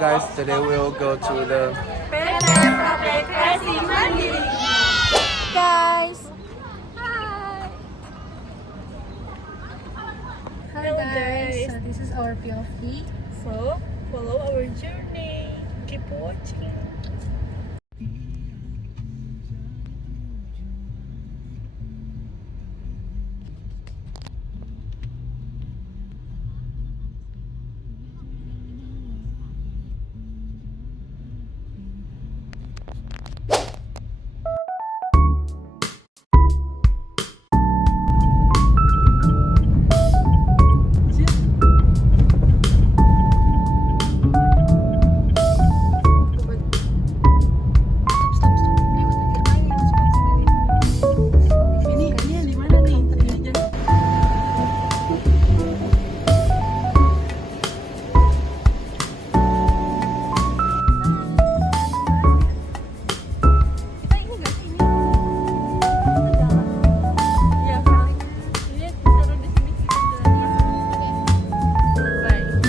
guys, today we'll go to the PT Profek Kreasi Mandiri. Guys. Hi Hello, guys. guys. So this is our POV. So, follow our journey. Keep watching.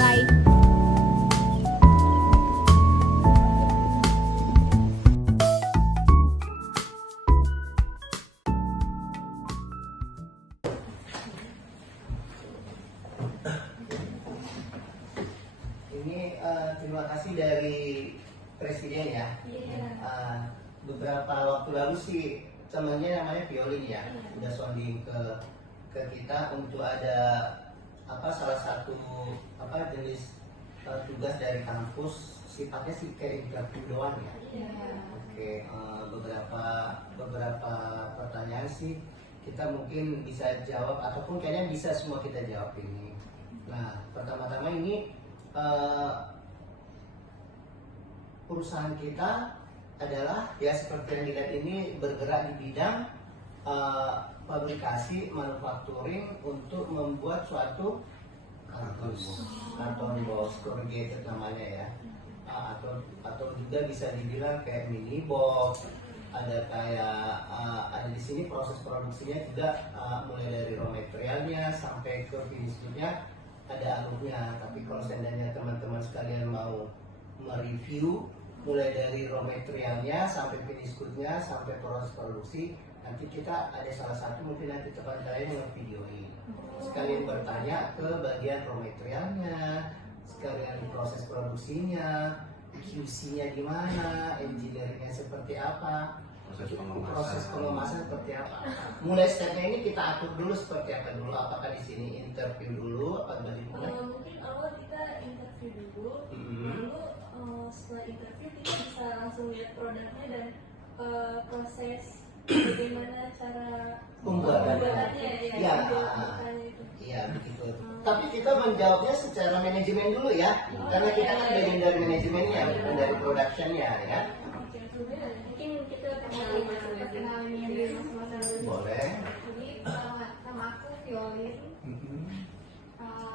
Bye. Ini terima kasih dari Presiden ya. Beberapa waktu lalu sih temannya namanya Violin ya, udah sounding ke kita untuk ada salah satu jenis tugas dari kampus, sifatnya sih kayak interview doang ya. Oke, beberapa pertanyaan sih kita mungkin bisa jawab ataupun kayaknya bisa semua kita jawab ini. Nah, pertama-tama ini perusahaan kita adalah ya seperti yang dilihat ini bergerak di bidang pabrikasi manufacturing untuk membuat suatu karton box corrugated namanya ya, atau juga bisa dibilang kayak mini box. Ada kayak ada di sini proses produksinya juga mulai dari raw materialnya sampai ke finish good-nya ada alurnya. Tapi kalau seandainya teman-teman sekalian mau mereview mulai dari raw materialnya sampai finish good-nya sampai proses produksi, nanti kita ada salah satu mungkin nanti teman kalian yang videoin sekalian bertanya ke bagian raw materialnya, sekalian proses produksinya, QC-nya gimana, engineering-nya seperti apa, proses pengemasan seperti apa. Mulai stepnya ini kita atur dulu seperti apa dulu. Apakah di sini interview dulu apa bagaimana? Mungkin awal kita interview dulu, lalu setelah interview kita bisa langsung lihat produknya dan proses bagaimana cara pembuatannya Iya, iya begitu. Tapi kita menjawabnya secara manajemen dulu ya, karena kita kan bagian dari manajemennya, bukan dari productionnya ya. Mungkin kita perkenalan diri masing-masing dulu. Boleh. Jadi nama aku Violin.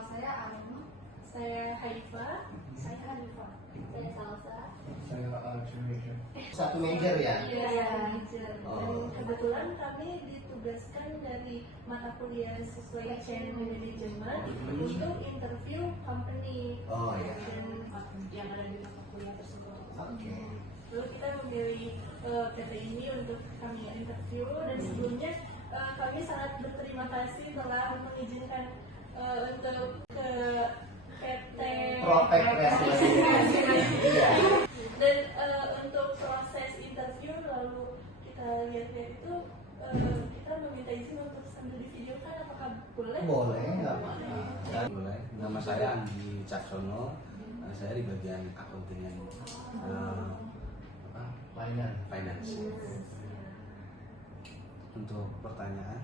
Saya Arno. Saya Haifa. Saya Hanifah. Saya Salsa. Satu major ya. Iya. Oh. Dan kebetulan kami ditugaskan dari mata kuliah sesuai chain management untuk interview company. Oh ya. Dan yang ada di mata kuliah tersebut. Oke. Lalu kita memilih PT ini untuk kami interview, dan sebelumnya kami sangat berterima kasih telah mengizinkan untuk ke PT Profek Kreasi Mandiri. Iya. Dan untuk proses interview lalu kita lihat-lihat itu kita meminta izin untuk sambil divideokan, apakah boleh? Boleh, nggak apa-apa. Boleh. Nama saya Andi Caksono. Saya di bagian accounting finance. Untuk pertanyaan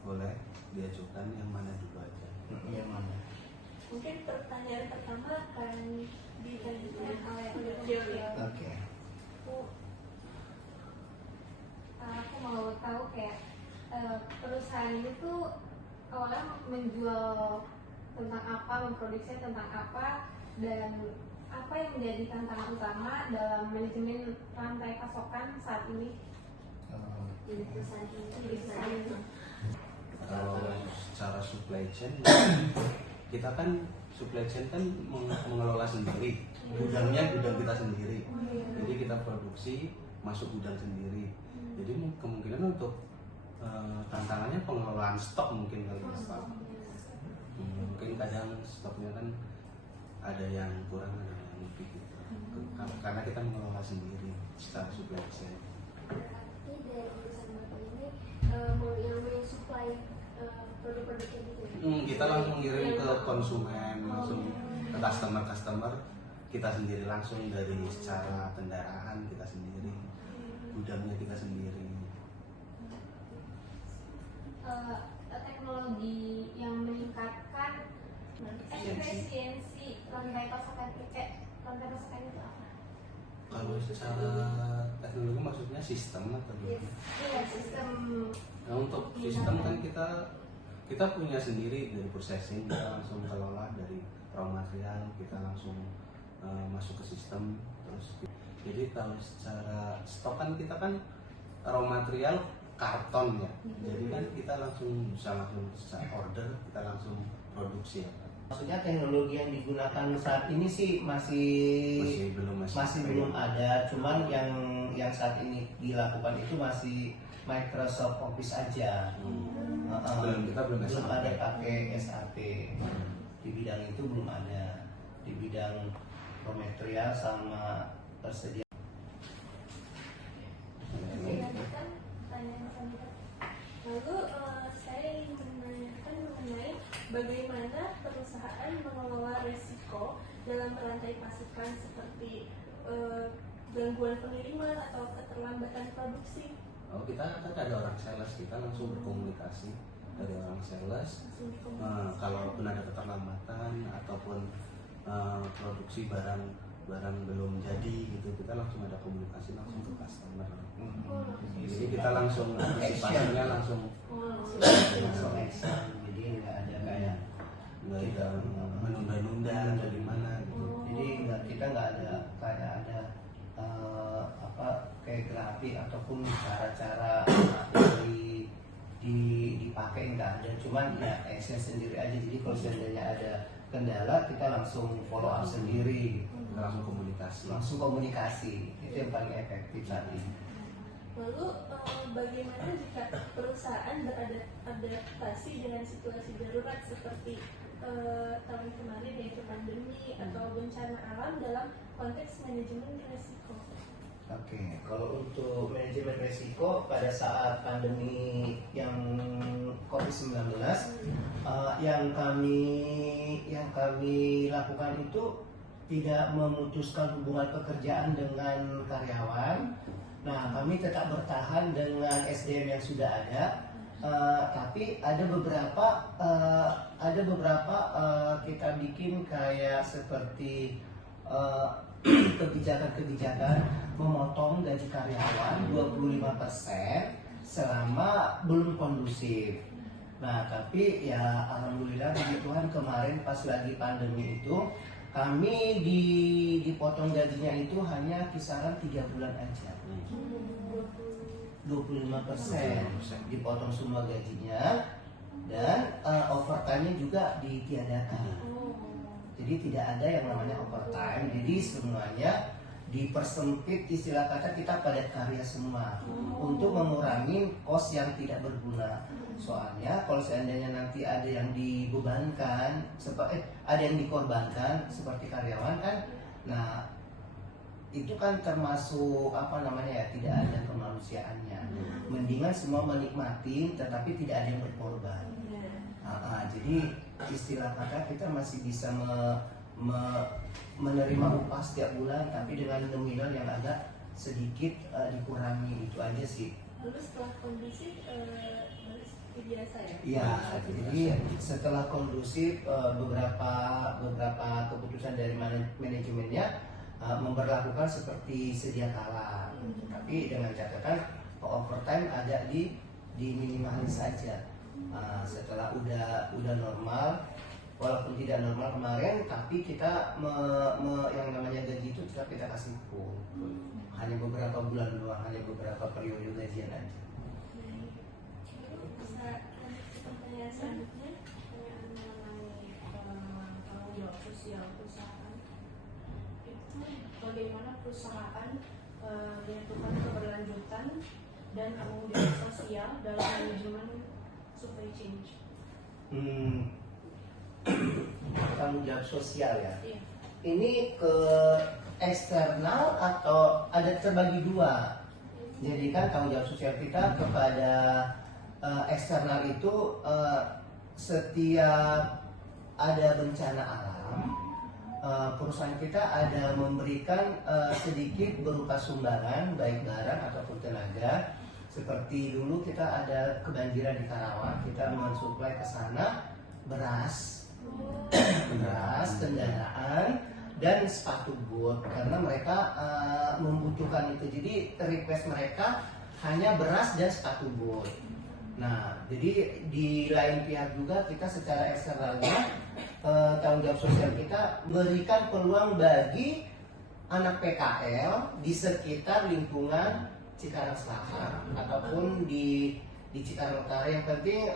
boleh diajukan yang mana dulu aja. Yang mana? Mungkin pertanyaan pertama akan ditanyakan oleh Violin. Oke. Aku mau tahu kayak perusahaan ini tuh awalnya menjual tentang apa, memproduksi tentang apa, dan apa yang menjadi tantangan utama dalam manajemen rantai pasokan saat ini di perusahaan ini. Kalau secara supply chain kita kan supply chain kan mengelola sendiri, gudangnya gudang kita sendiri, jadi kita produksi masuk gudang sendiri, jadi kemungkinan untuk tantangannya pengelolaan stok mungkin kali ya Pak. Mungkin kadang stoknya kan ada yang kurang, ada yang lebih gitu. Karena kita mengelola sendiri secara supply chain. Berarti dari perusahaan Bapak ini yang mensuplai produk-produknya gitu ya? Kita langsung ngirim ke konsumen, langsung ke customer kita sendiri langsung, dari secara kendaraan kita sendiri, gudangnya kita sendiri. Teknologi yang meningkatkan efisiensi rantai pasokan itu apa? Kalau secara teknologi maksudnya sistem atau gimana? Iya, sistem. Nah, untuk sistem kan kita punya sendiri, dari processing kita langsung kelola, dari raw material kita langsung masuk ke sistem. Terus jadi kalau secara stok kan kita kan raw material karton ya, jadi kan kita langsung bisa langsung secara order kita langsung produksi ya. Maksudnya teknologi yang digunakan saat ini sih masih belum ada, cuman yang saat ini dilakukan itu masih Microsoft Office aja. Kita belum ada pakai SAP. Di bidang itu belum ada. Di bidang raw material sama persediaan. Lalu saya ingin menanyakan mengenai bagaimana perusahaan mengelola resiko dalam rantai pasokan seperti gangguan pengiriman atau keterlambatan produksi. Oh, kita kan ada orang sales, kita langsung berkomunikasi dari orang sales. Kalaupun ada keterlambatan ataupun produksi barang belum jadi gitu, kita langsung ada komunikasi langsung ke customer. Jadi kita langsung antisipasinya langsung action. Jadi nggak ada kayak menunda-nunda atau gimana gitu. Jadi kita nggak ada kayak ada kayak grafik ataupun cara-cara yang dipakai, nggak ada. Cuman ya action sendiri aja. Jadi kalau seandainya ada kendala kita langsung follow up sendiri. Langsung komunikasi itu yang paling efektif saat ini. Lalu bagaimana jika perusahaan beradaptasi dengan situasi darurat seperti tahun kemarin, yaitu pandemi atau bencana alam, dalam konteks manajemen risiko? Oke, kalau untuk manajemen risiko pada saat pandemi yang COVID-19, yang kami lakukan itu tidak memutuskan hubungan pekerjaan dengan karyawan. Nah, kami tetap bertahan dengan SDM yang sudah ada. Tapi ada beberapa kita bikin kayak seperti kebijakan memotong gaji karyawan 25% selama belum kondusif. Nah, tapi ya alhamdulillah puji Tuhan, kemarin pas lagi pandemi itu kami dipotong gajinya itu hanya kisaran 3 bulan aja. 25% dipotong semua gajinya, dan overtime-nya juga ditiadakan. Jadi tidak ada yang namanya overtime. Jadi semuanya dipersempit, istilah kata kita padat karya semua untuk mengurangi kos yang tidak berguna. Soalnya kalau seandainya nanti ada yang dibebankan, ada yang dikorbankan seperti karyawan kan, nah itu kan termasuk tidak ada kemanusiaannya. Mendingan semua menikmati tetapi tidak ada yang berkorban. Jadi istilah kata kita masih bisa menerima upah setiap bulan, tapi dengan nominal yang agak sedikit dikurangi, itu aja sih. Lalu setelah kondisi biasa ya? Iya, jadi setelah kondusif beberapa keputusan dari manajemennya memberlakukan seperti sedia kala, tapi dengan catatan overtime ada diminimalis saja. Setelah udah normal, walaupun tidak normal kemarin, tapi kita yang namanya gaji itu tetap kita kasih full. Hanya beberapa bulan doang, hanya beberapa periode gajian aja. Bisa lanjut ke pertanyaan selanjutnya. Mengenai tanggung jawab sosial perusahaan itu bagaimana perusahaan menyatukan keberlanjutan dan tanggung jawab sosial dalam manajemen supply chain. Tanggung jawab sosial ya. Iya. Ini ke eksternal atau ada terbagi dua? Jadi kan tanggung jawab sosial kita kepada eksternal itu setiap ada bencana alam, perusahaan kita ada memberikan sedikit berupa sumbangan baik barang ataupun tenaga. Seperti dulu kita ada kebanjiran di Karawang, kita mensuplai ke sana beras, kendaraan, dan sepatu boot karena mereka membutuhkan itu. Jadi request mereka hanya beras dan sepatu boot. Nah, jadi di lain pihak juga kita secara eksternalnya tanggung jawab sosial kita berikan peluang bagi anak PKL di sekitar lingkungan Cikarang Selatan ataupun di Cikarang Utara, yang penting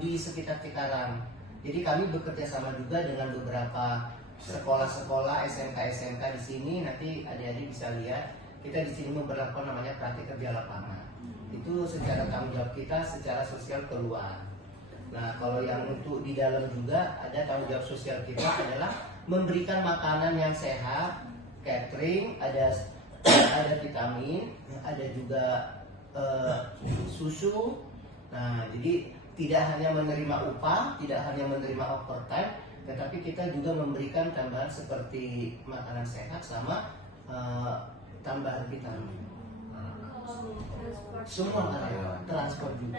di sekitar Cikarang. Jadi kami bekerja sama juga dengan beberapa sekolah-sekolah SMK di sini. Nanti adik-adik bisa lihat kita di sini memperlakukan namanya praktik kerja lapangan. Itu secara tanggung jawab kita secara sosial keluar. Nah, kalau yang untuk di dalam juga ada tanggung jawab sosial kita adalah memberikan makanan yang sehat, catering, ada vitamin, ada juga susu. Nah, jadi tidak hanya menerima upah, tidak hanya menerima overtime, tetapi kita juga memberikan tambahan seperti makanan sehat sama tambahan vitamin. Semua karyawan, transport juga.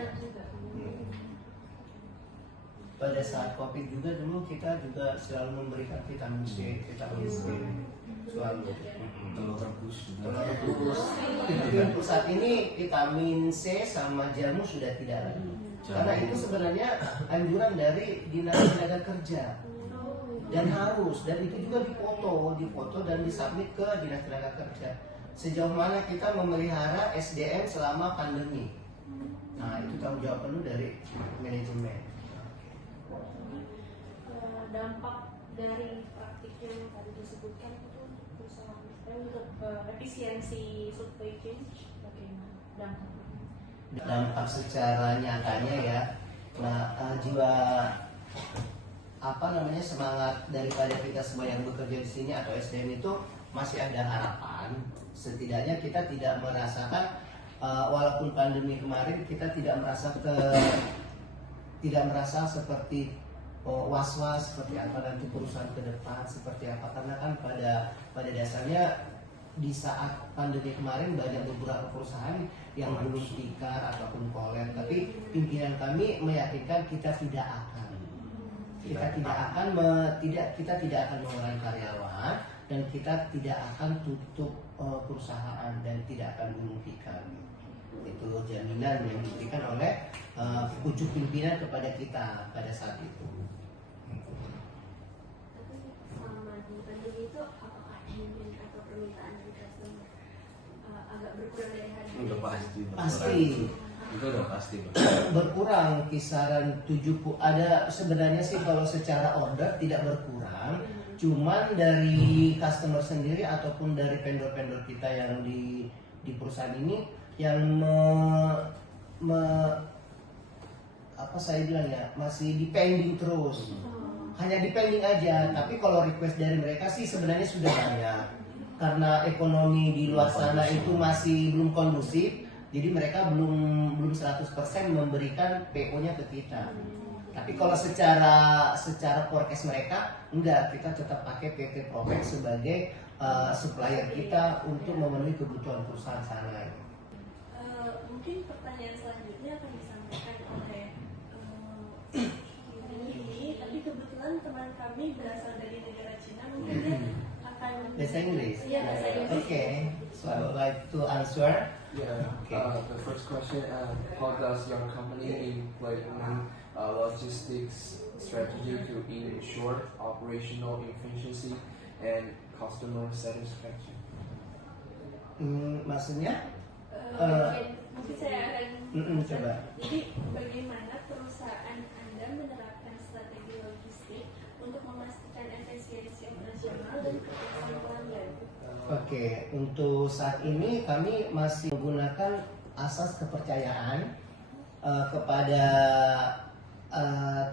Pada saat COVID juga dulu kita juga selalu memberikan vitamin C, selalu. Telur rebus juga. Telur rebus. Tapi untuk saat ini vitamin C sama jamu sudah tidak lagi. Karena itu sebenarnya anjuran dari Dinas Tenaga Kerja. Dan harus, dan itu juga dipoto dan disubmit ke Dinas Tenaga Kerja. Sejauh mana kita memelihara SDM selama pandemi. Nah, itu tanggung jawab penuh dari manajemen. Dampak dari praktik yang tadi disebutkan itu perusahaan untuk efisiensi supply chain bagaimana dampaknya? Dampak secara nyatanya ya, nah jiwa semangat daripada kita semua yang bekerja di sini atau SDM itu masih ada harapan. Setidaknya kita tidak merasakan walaupun pandemi kemarin kita tidak merasa seperti was-was seperti apa nanti perusahaan ke depan seperti apa, karena kan pada dasarnya di saat pandemi kemarin banyak beberapa perusahaan yang belum tikar ataupun kolab, tapi pimpinan kami meyakinkan kita tidak akan mengurangi karyawan dan kita tidak akan tutup perusahaan dan tidak akan gulung tikar. Itu jaminan yang diberikan oleh pucuk pimpinan kepada kita pada saat itu. Selama di pandemi itu apakah demand atau permintaan dari customer agak berkurang dari hari ke Udah hari? Pasti Itu udah pasti. berkurang kisaran 70. Ada sebenarnya sih kalau secara order tidak berkurang, cuman dari customer sendiri ataupun dari vendor-vendor kita yang di perusahaan ini yang saya bilang ya masih depending terus. Hanya depending aja, tapi kalau request dari mereka sih sebenarnya sudah banyak. Karena ekonomi di luar sana itu masih belum kondusif, jadi mereka belum 100% memberikan PO-nya ke kita. Tapi kalau secara forecast mereka, enggak, kita tetap pakai PT Promek sebagai supplier kita untuk memenuhi kebutuhan perusahaan sana. Mungkin pertanyaan selanjutnya akan disampaikan oleh ini, tapi kebetulan teman kami berasal dari negara Cina, mungkin dia akan Bahasa Inggris? Iya, bahasa Inggris. Okay, so I would like to answer. Yeah. Okay. The first question: how does your company implement logistics strategy to ensure operational efficiency and customer satisfaction? Maksudnya? Mungkin saya akan Coba. Jadi bagaimana perusahaan Anda menerapkan strategi logistik untuk memastikan efisiensi operasional Oke, untuk saat ini kami masih menggunakan asas kepercayaan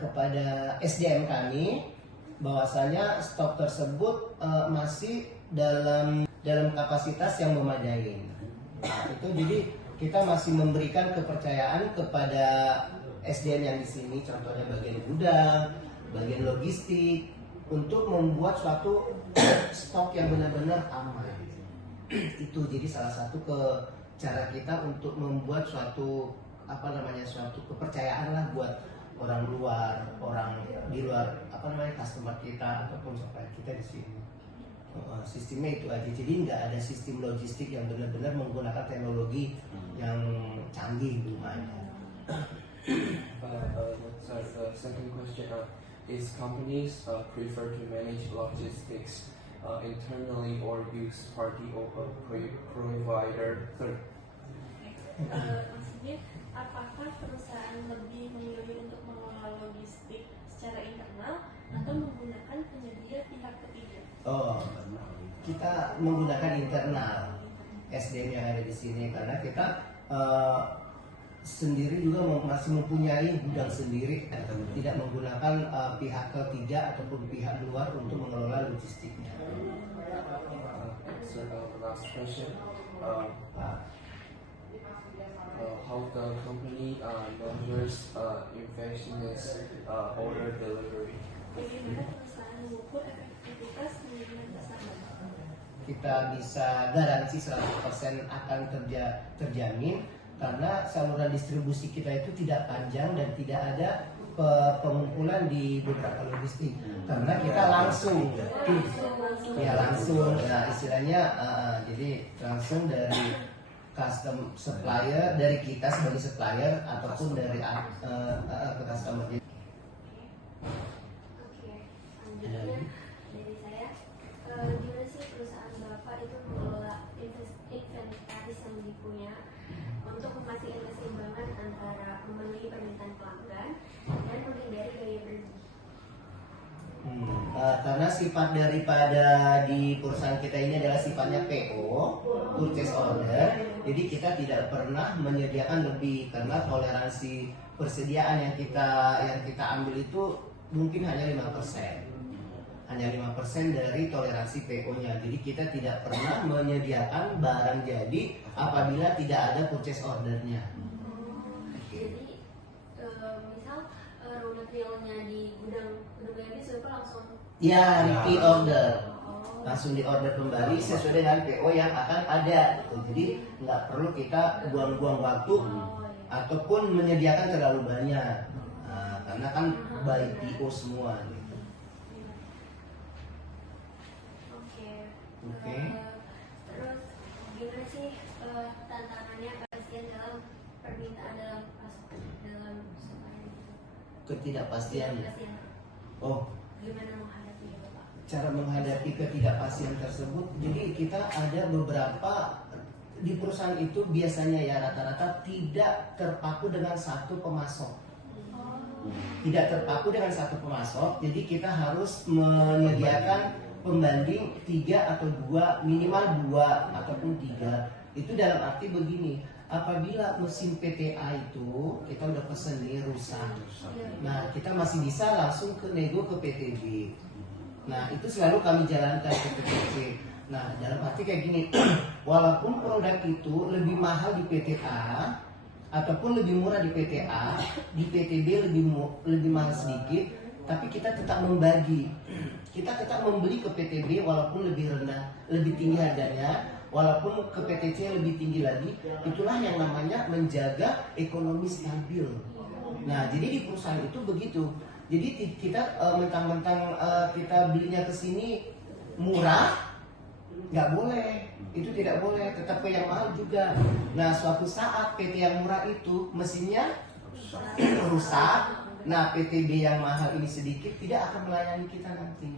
kepada SDM kami, bahwasanya stok tersebut masih dalam kapasitas yang memadai. Nah, itu jadi kita masih memberikan kepercayaan kepada SDM yang di sini, contohnya bagian gudang, bagian logistik, untuk membuat suatu stok yang benar-benar aman. Itu jadi salah satu cara kita untuk membuat suatu suatu kepercayaan lah buat orang luar, orang di luar customer kita ataupun supplier kita di sini. Sistemnya itu aja, jadi nggak ada sistem logistik yang benar-benar menggunakan teknologi yang canggih, belum ada. The second question is companies prefer to manage logistics internally or use party or provider third? Maksudnya, apakah perusahaan lebih memilih untuk mengelola logistik secara internal atau menggunakan penyedia pihak ketiga? Oh, kita menggunakan internal SDM yang ada di sini karena kita sendiri juga masih mempunyai gudang sendiri, tidak menggunakan pihak ketiga ataupun pihak luar untuk mengelola logistiknya. So the last question, how the company measures effectiveness order delivery? Bagaimana perusahaan mengukur efektivitas penerimaan pesanan? Kita bisa garansi 100% akan terjamin karena saluran distribusi kita itu tidak panjang dan tidak ada pengumpulan di beberapa logistik, karena kita langsung istilahnya jadi langsung dari custom supplier, dari kita sebagai supplier ataupun dari ke customer. Oke, selanjutnya dari saya, gimana sih perusahaan Bapak itu mengelola inventaris yang dipunya untuk memastikan keseimbangan antara memenuhi permintaan pelanggan dan menghindari gaya berlebih? Karena sifat daripada di perusahaan kita ini adalah sifatnya PO, purchase order, jadi kita tidak pernah menyediakan lebih karena toleransi persediaan yang kita ambil itu mungkin hanya 5%. Hanya 5% dari toleransi PO-nya. Jadi kita tidak pernah menyediakan barang jadi apabila tidak ada purchase order-nya. Jadi misal raw materialnya di gudang ini sudah langsung repeat order, langsung di order kembali sesuai dengan PO yang akan ada. Jadi nggak perlu kita buang-buang waktu ataupun menyediakan terlalu banyak, karena kan by PO semua. Oke. Terus gimana sih tantangannya pasien dalam permintaan dalam supplier gitu? Ketidakpastian. Pasien. Oh, Gimana menghadapinya, Pak? cara menghadapi ketidakpastian tersebut, jadi kita ada beberapa di perusahaan itu biasanya ya rata-rata tidak terpaku dengan satu pemasok. Tidak terpaku dengan satu pemasok, jadi kita harus menyediakan pembanding 3 atau 2, minimal 2 ataupun 3. Itu dalam arti begini, apabila mesin PTA itu kita udah pesen nih rusak, nah kita masih bisa langsung nego ke PTB. Nah itu selalu kami jalankan ke PTB. Nah dalam arti kayak gini, walaupun produk itu lebih mahal di PTA ataupun lebih murah di PTA, di PTB lebih mahal sedikit, tapi kita tetap membagi. Kita tetap membeli ke PTB walaupun lebih rendah, lebih tinggi harganya, walaupun ke PTC lebih tinggi lagi. Itulah yang namanya menjaga ekonomi stabil. Nah, jadi di perusahaan itu begitu. Jadi kita mentang-mentang kita belinya ke sini murah, nggak boleh. Itu tidak boleh, tetap ke yang mahal juga. Nah, suatu saat PT yang murah itu mesinnya rusak. Nah, PTB yang mahal ini sedikit tidak akan melayani kita nanti.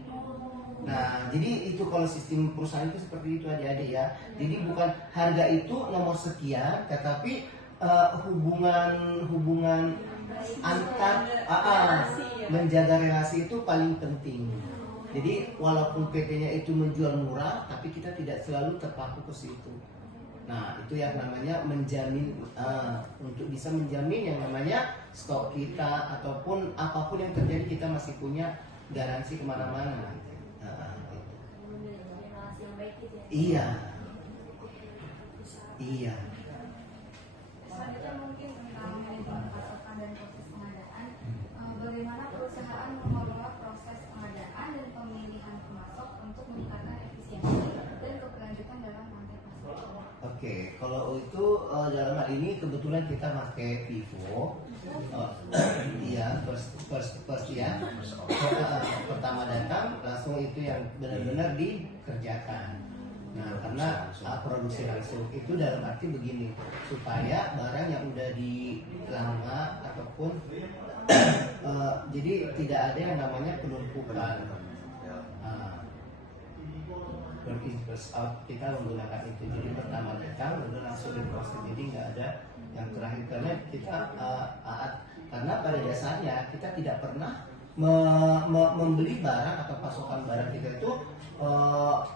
Nah, jadi itu kalau sistem perusahaan itu seperti itu adik-adik ya. Jadi bukan harga itu nomor sekian, tetapi hubungan antar menjaga relasi itu paling penting. Jadi walaupun PT-nya itu menjual murah, tapi kita tidak selalu terpaku ke situ. Nah, itu yang namanya menjamin, untuk bisa menjamin yang namanya stok kita ataupun apapun yang terjadi kita masih punya garansi kemana-mana. relasi yang baik gitu ya. Iya, iya. Selanjutnya mungkin tentang manajemen pasokan dan proses pengadaan. Bagaimana perusahaan mengelola proses pengadaan dan pemilihan pemasok untuk meningkatkan efisiensi dan keberlanjutan dalam rantai pasok. Oke, kalau itu dalam hal ini kebetulan kita pakai Vivo. Iya, first ya. Pertama datang langsung itu yang benar-benar dikerjakan. Nah, karena produksi langsung itu dalam arti begini, supaya barang yang udah di lama ataupun jadi tidak ada yang namanya penumpukan. Work in first out, kita menggunakan itu. Jadi pertama datang udah langsung diproses, jadi nggak ada yang terakhir, karena kita karena pada dasarnya kita tidak pernah membeli barang atau pasokan barang kita itu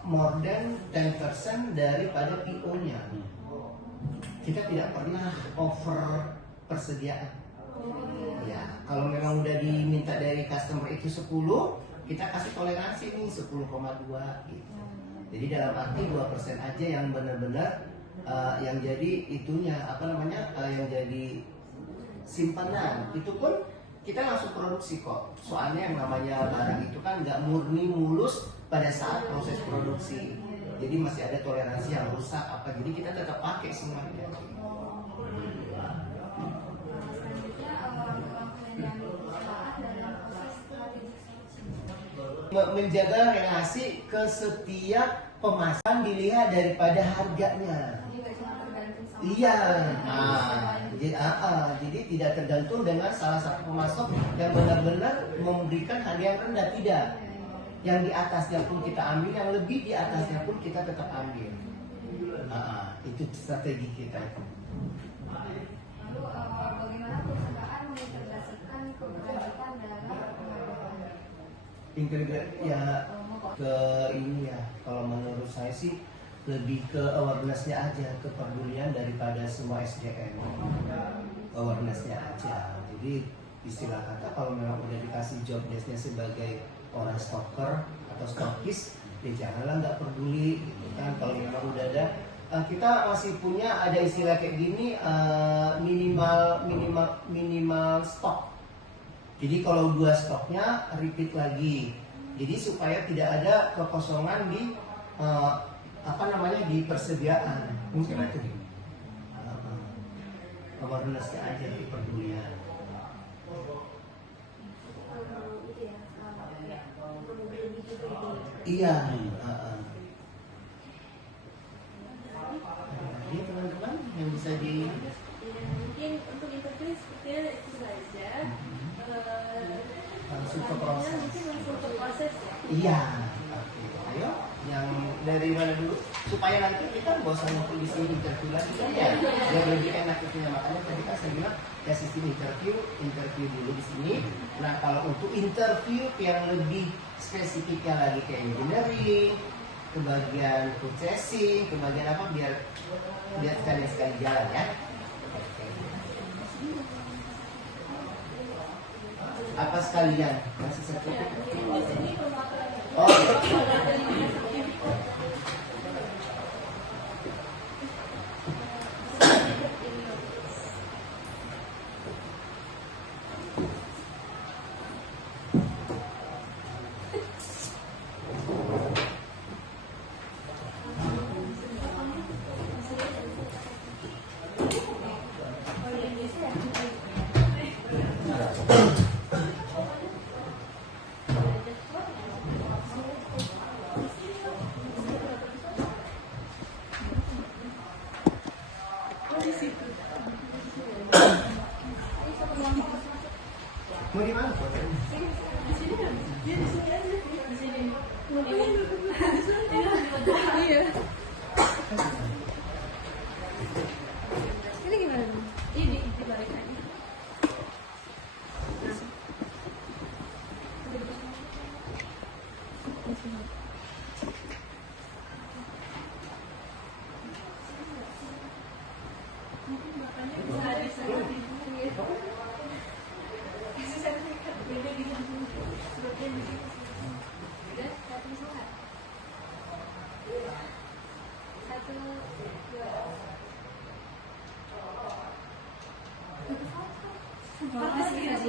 more than 10% daripada PO-nya. Kita tidak pernah over persediaan. Ya, kalau memang udah diminta dari customer itu 10, kita kasih toleransi nih 10,2 gitu. Jadi dalam arti 2% aja yang benar-benar yang jadi itunya yang jadi simpanan. Itu pun kita langsung produksi kok. Soalnya yang namanya barang itu kan nggak murni mulus pada saat proses produksi. Jadi masih ada toleransi yang rusak apa. Jadi kita tetap pakai semuanya. Selanjutnya langkah-langkah yang perusahaan dalam proses strategic sourcing. Menjaga relasi ke setiap pemasaran dilihat daripada harganya. Jadi nggak cuma tergantung sama Iya, jadi tidak tergantung dengan salah satu pemasok yang benar-benar memberikan harga yang rendah, tidak. Yang di atasnya pun kita ambil, yang lebih di atasnya pun kita tetap ambil. Itu strategi kita. Lalu bagaimana perusahaan mengintegrasikan keberlanjutan dalam pengadaan? Ya ke ini ya, kalau menurut saya sih lebih ke awareness-nya aja, kepedulian daripada semua SDM. Awareness-nya aja. Jadi istilah kata kalau memang udah dikasih job desk-nya sebagai orang stocker atau stokis, ya janganlah nggak peduli gitu kan. Kalau memang udah ada, kita masih punya ada istilah kayak gini, minimal stok. Jadi kalau 2 stoknya repeat lagi. Jadi supaya tidak ada kekosongan di di persediaan. Mungkin itu. Awareness-nya aja, kepedulian. Iya. Jadi teman-teman yang bisa di Mungkin untuk interview sepertinya itu saja. langsung ke proses. Mungkin langsung ke proses ya. Iya. Oke. Ayo, yang dari mana dulu? Supaya nanti kita nggak usah ngumpul di sini interview lagi kan ya. Biar lebih enak itu ya. Makanya tadi kan saya bilang ya sistem interview dulu di sini. Nah kalau untuk interview yang lebih spesifiknya lagi ke engineering, ke bagian purchasing, ke bagian apa biar sekali jalan ya. Apa sekalian? Masih satu. Di sini pemaparan. Oh.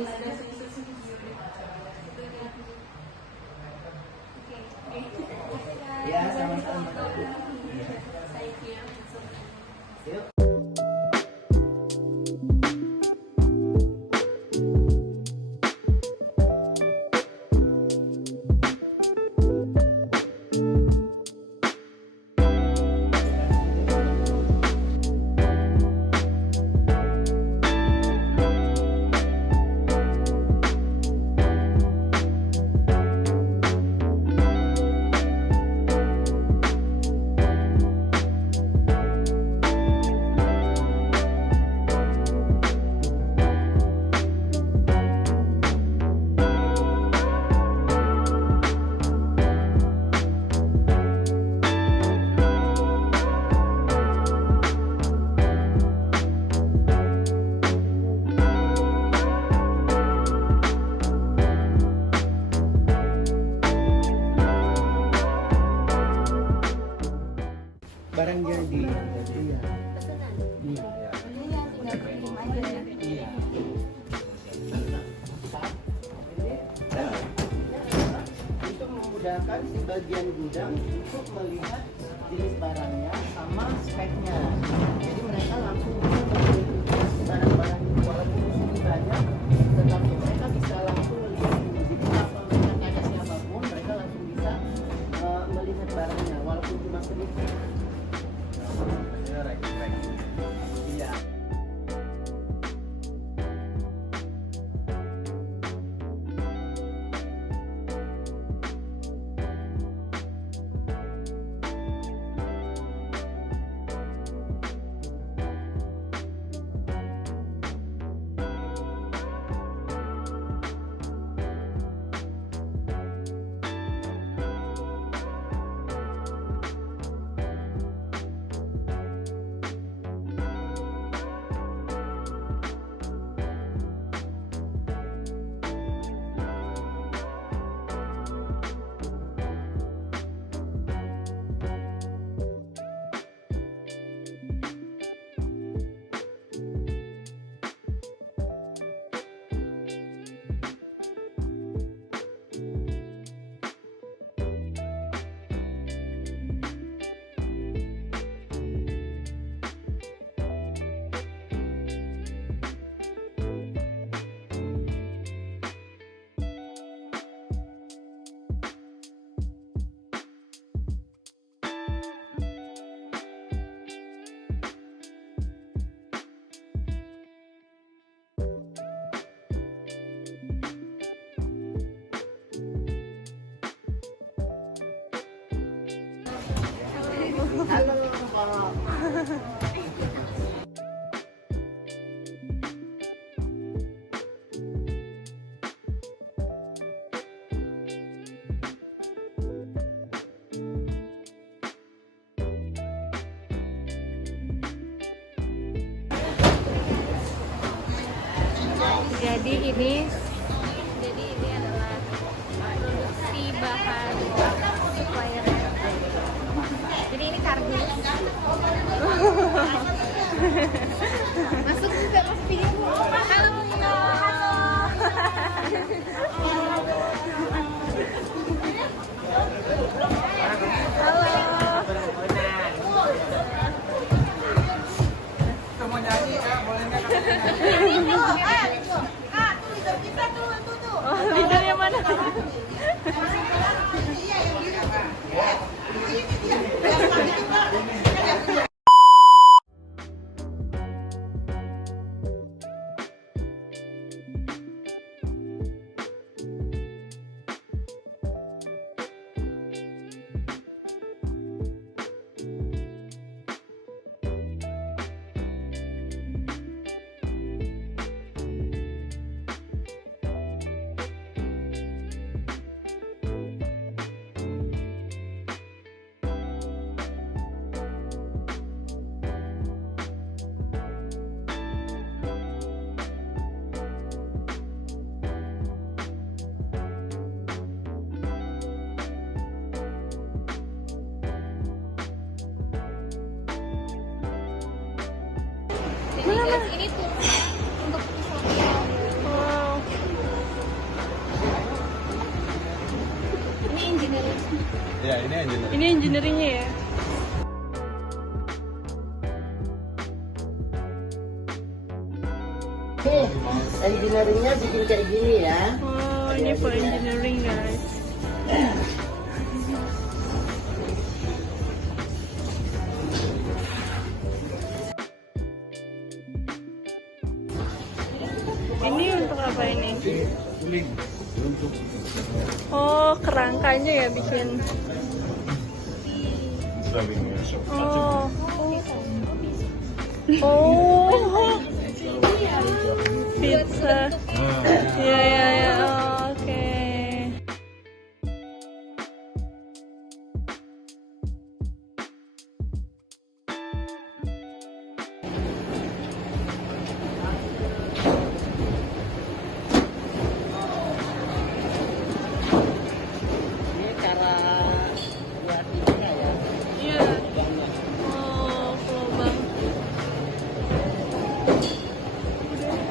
ada sih. Ya, sama-sama. Saya Kia. Yuk. Barang jadi. Iya. Pesanan. Iya. Iya, tinggal kirim aja ya. Iya. Itu memudahkan si bagian gudang untuk melihat jenis barangnya sama speknya. Jadi mereka langsung bisa membeli barang-barang itu walaupun di sini banyak, tetapi mereka bisa langsung melihat ini. Jadi tanpa mereka tanya siapapun, mereka langsung bisa melihat barangnya walaupun cuma sedikit. Iya. Halo, Pak. Jadi ini adalah produksi bahan supplier. Jadi ini kardus. Masuk juga mas video. Halo Mino. Halo. Mau nyanyi kak, boleh nggak Oh, leader yang mana? Jadi guys, ini tuh untuk pisaunya. Wow. Ya, ini engineering. Ini engineeringnya ya. Engineeringnya bikin kayak gini ya. Oh, ini for engineering guys. Ini untuk apa ini? Oh, kerangkanya ya bikin. Oh. Oh. Pizza. Ya ya ya. Oke. Ini cara buat ininya ya. Iya. Oh, lubang.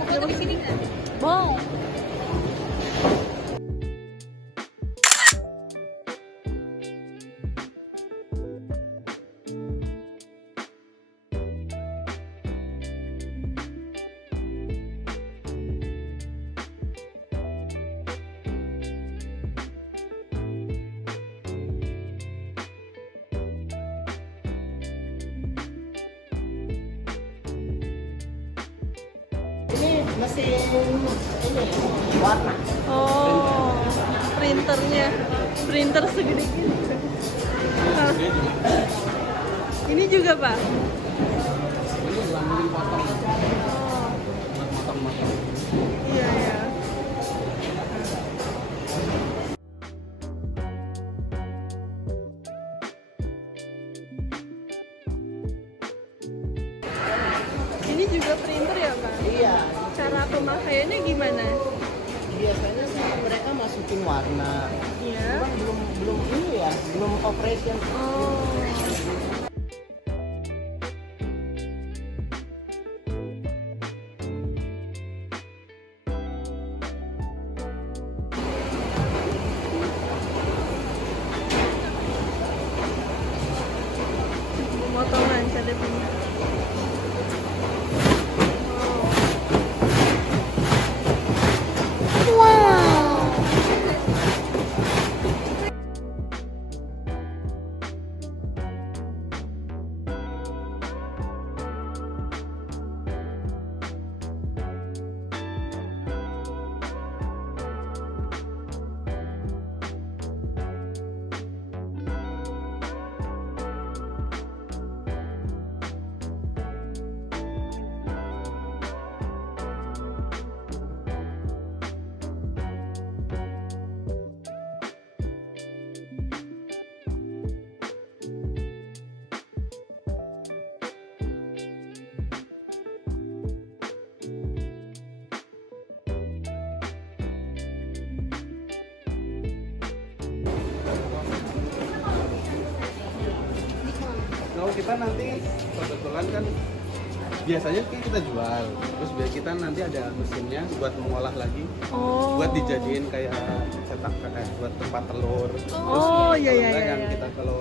Foto di sini kan? Wow. Ini mesin ini warna. Oh, printernya. Printer segede gini. Ah. Ini juga, Pak? Ini lambungin potong. Oh, Buat motong-motong. iya ya. Ini juga printer ya, Pak? Iya. Cara pemakaiannya gimana? Biasanya sih mereka masukin warna. Iya. Cuman belum ini ya, belum operation. Oh. Pemotongan cara punya. Kalau kita nanti kebetulan kan biasanya kan kita jual, terus biar kita nanti ada mesinnya buat mengolah lagi, Oh. buat dijadiin kayak cetak kayak buat tempat telur. Oh, iya, iya, kalau enggak iya, yang iya. kita kalau